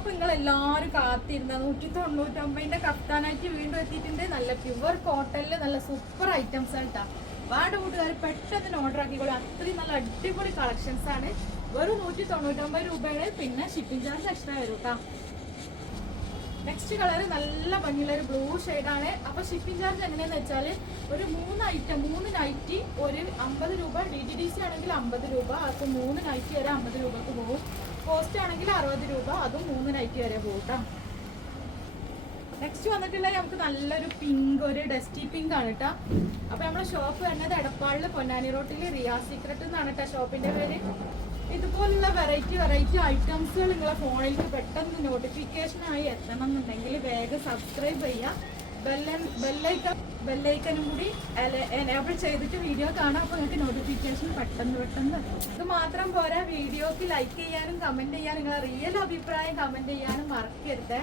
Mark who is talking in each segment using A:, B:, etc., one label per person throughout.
A: അപ്പൊ നിങ്ങൾ എല്ലാവരും കാത്തിരുന്ന നൂറ്റി തൊണ്ണൂറ്റൊമ്പതിന്റെ കപ്താനായിട്ട് വീണ്ടും എത്തിയിട്ടുണ്ട്. നല്ല പ്യുവർ കോട്ടണിൽ നല്ല സൂപ്പർ ഐറ്റംസ് ആണ് കേട്ടോ ഒരുപാട് കൂട്ടുകാർ പെട്ടെന്ന് ഓർഡർ ആക്കിക്കോളൂ. അത്രയും നല്ല അടിപൊളി കളക്ഷൻസ് ആണ്. വെറും നൂറ്റി തൊണ്ണൂറ്റൊമ്പത് രൂപയുടെ പിന്നെ ഷിപ്പിംഗ് ചാർജ് എക്സ്ട്രാ വരും കേട്ടോ നെക്സ്റ്റ് കളർ നല്ല ഭംഗിയുള്ള ഒരു ബ്ലൂ ആണ്. അപ്പൊ ഷിപ്പിംഗ് ചാർജ് എങ്ങനെയാന്ന് വെച്ചാൽ ഒരു മൂന്ന് ഐറ്റം മൂന്ന് നൈറ്റി ഒരു അമ്പത് രൂപ ഡി ടി ഡി സി ആണെങ്കിൽ അമ്പത് രൂപ അപ്പൊ മൂന്ന് നൈറ്റി വരെ അമ്പത് രൂപക്ക് പോകും. കോസ്റ്റ് ആണെങ്കിൽ അറുപത് രൂപ അതും മൂന്ന് നൈറ്റി വരെ പോകും നെക്സ്റ്റ് വന്നിട്ടുള്ള നമുക്ക് നല്ലൊരു പിങ്ക് ഒരു ഡസ്റ്റി പിങ്ക് ആണ് കേട്ടോ അപ്പൊ നമ്മുടെ ഷോപ്പ് വരുന്നത് എടപ്പാളിൽ പൊന്നാനി റോട്ടിൽ റിയാ സീക്രട്ട് എന്നാണ് കേട്ടോ ഷോപ്പിന്റെ പേര്. ഇതുപോലുള്ള വെറൈറ്റി വെറൈറ്റി ഐറ്റംസുകൾ നിങ്ങളെ ഫോണിലേക്ക് പെട്ടെന്ന് നോട്ടിഫിക്കേഷൻ ആയി എത്തണം എന്നുണ്ടെങ്കിൽ വേഗം സബ്സ്ക്രൈബ് ചെയ്യുക ബെല്ലൻ ബെല്ലൈക്കൺ ബെല്ലൈക്കനും കൂടി എനേബിൾ ചെയ്തിട്ട് വീഡിയോ കാണാം. അപ്പോൾ നിങ്ങൾക്ക് നോട്ടിഫിക്കേഷൻ പെട്ടെന്ന് പെട്ടെന്ന്. ഇത് മാത്രം പോരാ വീഡിയോക്ക് ലൈക്ക് ചെയ്യാനും കമന്റ് ചെയ്യാനും നിങ്ങളെ റിയൽ അഭിപ്രായം കമന്റ് ചെയ്യാനും മറക്കരുത്.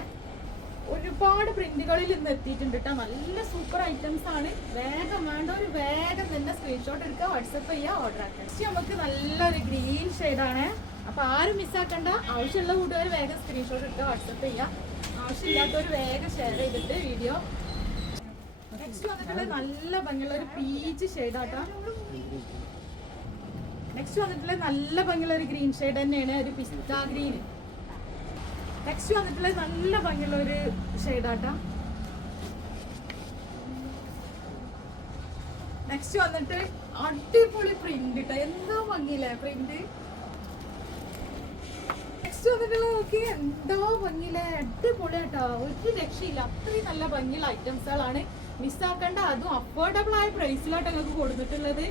A: ഒരുപാട് പ്രിന്റുകളിൽ ഇന്ന് എത്തിയിട്ടുണ്ട് കേട്ടോ നല്ല സൂപ്പർ ഐറ്റംസ് ആണ്. വേഗം വേണ്ട ഒരു വേഗം തന്നെ സ്ക്രീൻഷോട്ട് എടുക്കുക വാട്സപ്പ് ചെയ്യുക ഓർഡർ നെക്സ്റ്റ് നമുക്ക് നല്ലൊരു ഗ്രീൻ ആണ്. അപ്പൊ ആരും മിസ്സാക്കണ്ട ആവശ്യമുള്ള കൂട്ടുകാർ വേഗം സ്ക്രീൻഷോട്ട് എടുക്കുക വാട്സപ്പ് ചെയ്യുക. ആവശ്യമില്ലാത്തവർ വേഗം ഷെയർ ചെയ്തിട്ട് വീഡിയോ നെക്സ്റ്റ് വന്നിട്ടുള്ളത് നല്ല ഭംഗിയുള്ള ഒരു പീച്ച് ഷെയ്ഡാട്ടോ നെക്സ്റ്റ് വന്നിട്ടുള്ളത് നല്ല ഭംഗിയുള്ള ഒരു ഗ്രീൻ ഷെയ്ഡ് തന്നെയാണ് ഒരു പിസ്ത ഗ്രീൻ നെക്സ്റ്റ് വന്നിട്ടുള്ള നല്ല ഭംഗിയുള്ള ഒരു ഷെയ്ഡാട്ട നെക്സ്റ്റ് വന്നിട്ട് അടിപൊളി പ്രിന്റ് ഇട്ട എന്താ ഭംഗിയില്ലേ പ്രിന്റ് നെക്സ്റ്റ് വന്നിട്ടുള്ള നോക്കി എന്താ ഭംഗിയില്ലേ? അടിപൊളി കേട്ടോ ഒരു രക്ഷയില്ല. അത്രയും നല്ല ഭംഗിയുള്ള ഐറ്റംസുകളാണ് മിസ്സാക്കേണ്ട അതും അഫോർഡബിൾ ആയ പ്രൈസിലാട്ടോ നിങ്ങൾക്ക് കൊടുത്തിട്ടുള്ളത്.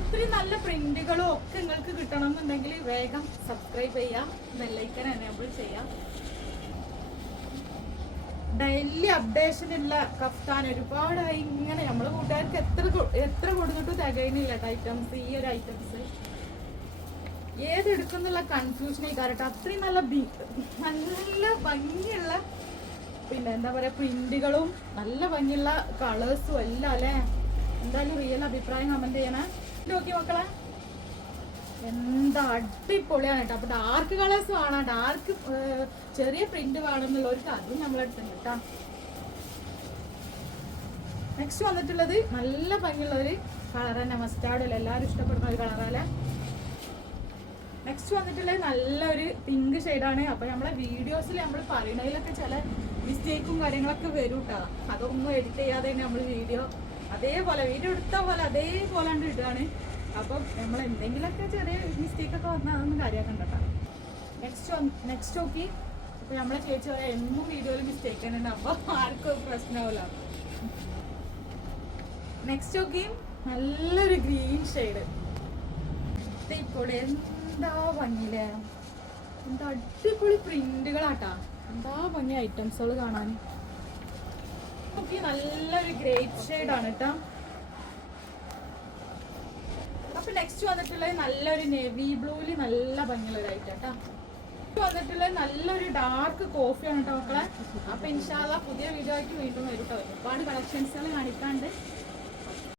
A: ഇത്രയും നല്ല പ്രിന്റുകളും ഒക്കെ നിങ്ങൾക്ക് കിട്ടണം എന്നുണ്ടെങ്കിൽ വേഗം സബ്സ്ക്രൈബ് ചെയ്യാം. ബെല്ലൈക്കൻ എനേബിൾ ചെയ്യാം. ഡെയിലി അപ്ഡേഷൻ ഉള്ള കഫ്താൻ ഒരുപാടായി. ഇങ്ങനെ നമ്മളെ കൂട്ടുകാർക്ക് എത്ര എത്ര കൊടുത്തിട്ടും തികയുന്നില്ല ഐറ്റംസ് ഈ ഒരു ഐറ്റംസ് ഏതെടുക്കുന്നുള്ള കൺഫ്യൂഷൻ കാരണം അത്രയും നല്ല നല്ല ഭംഗിയുള്ള പിന്നെ എന്താ പറയുക പ്രിന്റുകളും നല്ല ഭംഗിയുള്ള കളേഴ്സും എല്ലാം അല്ലേ? എന്തായാലും റിയൽ അഭിപ്രായം കമന്റ് ചെയ്യണേ. നോക്കി മക്കളെ. എന്താ അടിപൊളിയാണ് കേട്ടോ. അപ്പൊ ഡാർക്ക് കളേഴ്സ് വേണം ഡാർക്ക് ചെറിയ പ്രിന്റ് വേണമെന്നുള്ളവർക്ക് അതും നമ്മളെടുത്തുണ്ട് കേട്ടോ. നെക്സ്റ്റ് വന്നിട്ടുള്ളത് നല്ല ഭംഗിയുള്ള ഒരു കളർ തന്നെ മസ്റ്റാർഡിൽ എല്ലാവരും ഇഷ്ടപ്പെടുന്ന ഒരു കളറല്ലേ നെക്സ്റ്റ് വന്നിട്ടുള്ളത് നല്ലൊരു പിങ്ക് ഷെയ്ഡാണ് അപ്പൊ നമ്മളെ വീഡിയോസിൽ നമ്മൾ പറയുന്നതിലൊക്കെ ചില മിസ്റ്റേക്കും കാര്യങ്ങളൊക്കെ വരും കേട്ടോ. അതൊന്നും എഡിറ്റ് ചെയ്യാതെ നമ്മൾ വീഡിയോ അതേപോലെ വീട് എടുത്ത പോലെ അതേപോലെ കണ്ട് ഇടുകയാണ് അപ്പം നമ്മൾ എന്തെങ്കിലുമൊക്കെ ചെറിയ മിസ്റ്റേക്ക് ഒക്കെ വന്നാൽ അതൊന്നും കാര്യമാക്കണ്ട നെക്സ്റ്റ് നെക്സ്റ്റ് നോക്കി. ഇപ്പൊ നമ്മളെ ചേച്ചി പറയാം എന്നും വീഡിയോയിൽ മിസ്റ്റേക്ക് തന്നെ അപ്പൊ ആർക്കും പ്രശ്നമാവില്ല നെക്സ്റ്റ് നോക്കി. നല്ലൊരു ഗ്രീൻ ഷെയ്ഡ് ഇപ്പോൾ എന്താ ഭംഗിയില്ലേ? എന്താ അടിപൊളി പ്രിന്റുകളാട്ടാ എന്താ ഭംഗി ഐറ്റംസുകൾ കാണാൻ നോക്കി നല്ലൊരു ഷെയ്ഡ് ആണ് കേട്ടോ. അപ്പൊ നെക്സ്റ്റ് വന്നിട്ടുള്ളത് നല്ലൊരു നെവി ബ്ലൂൽ നല്ല ഭംഗിയുള്ള ഒരു ഐറ്റം കേട്ടോ വന്നിട്ടുള്ളത് നല്ലൊരു ഡാർക്ക് കോഫിയാണ് കേട്ടോ മക്കളെ. അപ്പൊ ഇൻഷാല്ല പുതിയ വീഡിയോ ആയിട്ട് വീണ്ടും വരും കേട്ടോ. ഒരുപാട് കളക്ഷൻസുകൾ കാണിക്കാണ്ട്.